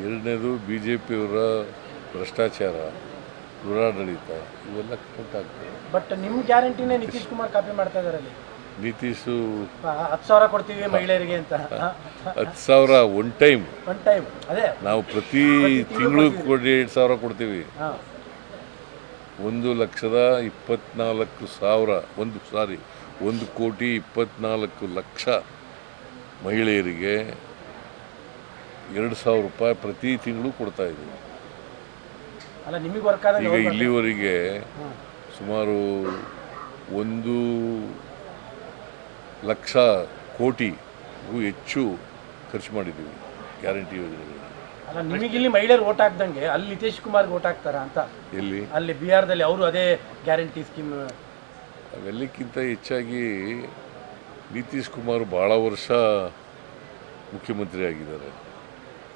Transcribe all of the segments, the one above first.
ಎರಡನೇದು B J ಪಿಯವರ ಭ್ರಷ್ಟಾಚಾರ ದುರಾಡಳಿತ ಇವೆಲ್ಲ ಕೌಂಟ್ ಬಟ್ ನಿಮ್ಮ ಗ್ಯಾರಂಟಿನೇ ನಿತೀಶ್ ಕುಮಾರ್ ಕಾಪಿ ಮಾಡ್ತಾ ಇದ್ದಾರೆ ಅಲ್ಲಿ. ನಿತೀಶು ಹತ್ತು ಸಾವಿರ ಕೊಡ್ತೀವಿ ಮಹಿಳೆಯರಿಗೆ ಅಂತ. ಹತ್ತು ಸಾವಿರ ಒನ್ ಟೈಮ್ ಒನ್ ಟೈಮ್ ಅದೇ. ನಾವು ಪ್ರತಿ ತಿಂಗಳು ಕೊಡಿ ಎರಡು ಸಾವಿರ ಕೊಡ್ತೀವಿ. ಹಾ. ಒಂದು ಲಕ್ಷದ ಇಪ್ಪತ್ನಾಲ್ಕು ಸಾವಿರ ಒಂದು ಸಾರಿ ಒಂದು ಕೋಟಿ ಇಪ್ಪತ್ನಾಲ್ಕು ಲಕ್ಷ ಮಹಿಳೆಯರಿಗೆ ಎರಡು ಸಾವಿರ ರೂಪಾಯಿ ಪ್ರತಿ ತಿಂಗಳು ಕೊಡ್ತಾ ಇದ್ದೀವಿ ಅಲ್ಲ ನಿಮಗೆ ವರ್ಕ್ ಆದಾಗ ಈಗ ಇಲ್ಲಿವರೆಗೆ ಸುಮಾರು ಒಂದು ಲಕ್ಷ ಕೋಟಿಗೂ ಹೆಚ್ಚು ಖರ್ಚು ಮಾಡಿದ್ದೀವಿ ಗ್ಯಾರಂಟಿ ಯೋಜನೆಗಳು ಅಲ್ಲ ನಿಮಗೆ ಇಲ್ಲಿ ಮಹಿಳೆಯರು ಓಟ್ ಹಾಕ್ದಂಗೆ ಅಲ್ಲಿ ನಿತೀಶ್ ಕುಮಾರ್ಗೆ ಓಟ್ ಹಾಕ್ತಾರ ಅಂತ? ಎಲ್ಲಿ? ಅಲ್ಲಿ ಬಿಹಾರದಲ್ಲಿ ಅವರು ಅದೇ ಗ್ಯಾರಂಟಿ ಸ್ಕೀಮ್. ಅವೆಲ್ಲಕ್ಕಿಂತ ಹೆಚ್ಚಾಗಿ ನಿತೀಶ್ ಕುಮಾರ್ ಭಾಳ ವರ್ಷ ಮುಖ್ಯಮಂತ್ರಿ ಆಗಿದ್ದಾರೆ.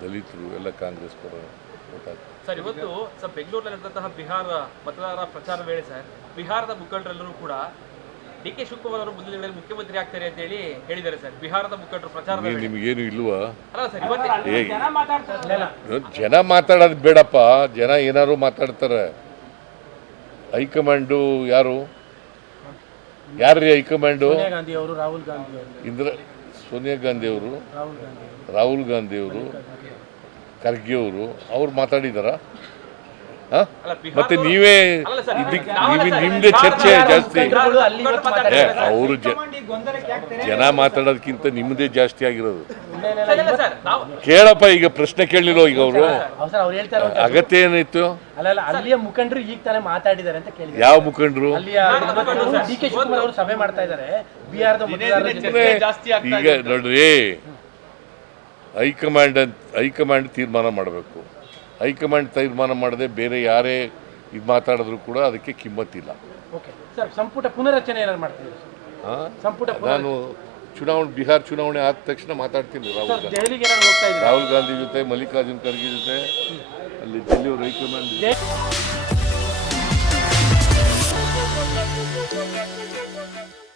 ದಲಿತರು ಎಲ್ಲ ಕಾಂಗ್ರೆಸ್ ಪರ ಸರ್ ಇವತ್ತು ಸರ್ ಬೆಂಗಳೂರಲ್ಲಿ ನಡೆದಂತಹ ಬಿಹಾರ ಮತದಾರರ ಪ್ರಚಾರ ವೇಳೆ ಸರ್ ಬಿಹಾರದ ಮುಖಂಡರೆಲ್ಲರೂ ಕೂಡ ಡಿ ಕೆ ಶಿವಕುಮಾರ್ ಅವರು ಮುಂದಿನ ದಿನಗಳಲ್ಲಿ ಮುಖ್ಯಮಂತ್ರಿ ಆಗ್ತಾರೆ ಅಂತ ಹೇಳಿ ಹೇಳಿದ್ದಾರೆ ಸರ್ ಬಿಹಾರದ ಮುಖಂಡರು ಪ್ರಚಾರ ನಿಮಗೇನು ಇಲ್ವಾ? ಅಲ್ಲ ಸರ್ ಇವತ್ತು ಜನ ಮಾತಾಡೋದು ಬೇಡಪ್ಪ ಜನ ಏನಾದ್ರು ಮಾತಾಡ್ತಾರೆ. ಹೈಕಮಾಂಡು ಯಾರು? ಯಾರ್ರೀ ಹೈಕಮಾಂಡು? ಸೋನಿಯಾ ಗಾಂಧಿ ಅವರು ರಾಹುಲ್ ಗಾಂಧಿ ಅವರು. ಇಂದ್ರ ಸೋನಿಯಾ ಗಾಂಧಿ ಅವರು. ರಾಹುಲ್ ಗಾಂಧಿ ಅವರು. ಖರ್ಗೆ ಅವರು ಅವ್ರು ಮಾತಾಡಿದಾರ. ಹಾ? ಮತ್ತೆ ನೀವೇ ಇದಕ್ಕೆ ನಿಮ್ದೇ ಚರ್ಚೆ ಜಾಸ್ತಿ. ಅವರು ಜನ ಮಾತಾಡೋದಕ್ಕಿಂತ ನಿಮ್ಮದೇ ಜಾಸ್ತಿ ಆಗಿರೋದು. ಕೇಳಪ್ಪ ಈಗ ಪ್ರಶ್ನೆ ಕೇಳಿಲ್ಲ ಈಗ ಅವರು? ಅಗತ್ಯ ಏನಿತ್ತು ಅಲ್ಲ ಅಲ್ಲ ಅಲ್ಲಿಯ ಮುಖಂಡರು ಈಗ ತಾನೇ ಮಾತಾಡಿದ್ದಾರೆ ಅಂತ ಕೇಳಿ ಯಾವ ಮುಖಂಡರು? ಅಲ್ಲಿಯ ಡಿ ಕೆ ಶಿವಕುಮಾರ್ ಅವರು ಸಭೆ ಮಾಡ್ತಾ ಇದ್ದಾರೆ. ಈಗ ನೋಡ್ರಿ ಹೈಕಮಾಂಡ್ ಹೈಕಮಾಂಡ್ ತೀರ್ಮಾನ ಮಾಡಬೇಕು. ಹೈಕಮಾಂಡ್ ತೀರ್ಮಾನ ಮಾಡದೆ ಬೇರೆ ಯಾರೇ ಇದು ಮಾತಾಡಿದ್ರು ಕೂಡ ಅದಕ್ಕೆ ಕಿಮ್ಮತ್ತಿಲ್ಲ. ಸಂಪುಟ ಪುನರಚನೆ? ಸಂಪುಟ ನಾನು ಚುನಾವಣೆ ಬಿಹಾರ್ ಚುನಾವಣೆ ಆದ ತಕ್ಷಣ ಮಾತಾಡ್ತೀನಿ ರಾಹುಲ್ ಗಾಂಧಿ. ರಾಹುಲ್ ಗಾಂಧಿ ಜೊತೆ ಮಲ್ಲಿಕಾರ್ಜುನ್ ಖರ್ಗೆ ಜೊತೆ ಅಲ್ಲಿ ಡೆಲ್ಲಿಯವರು ಹೈಕಮಾಂಡ್ ದೇ-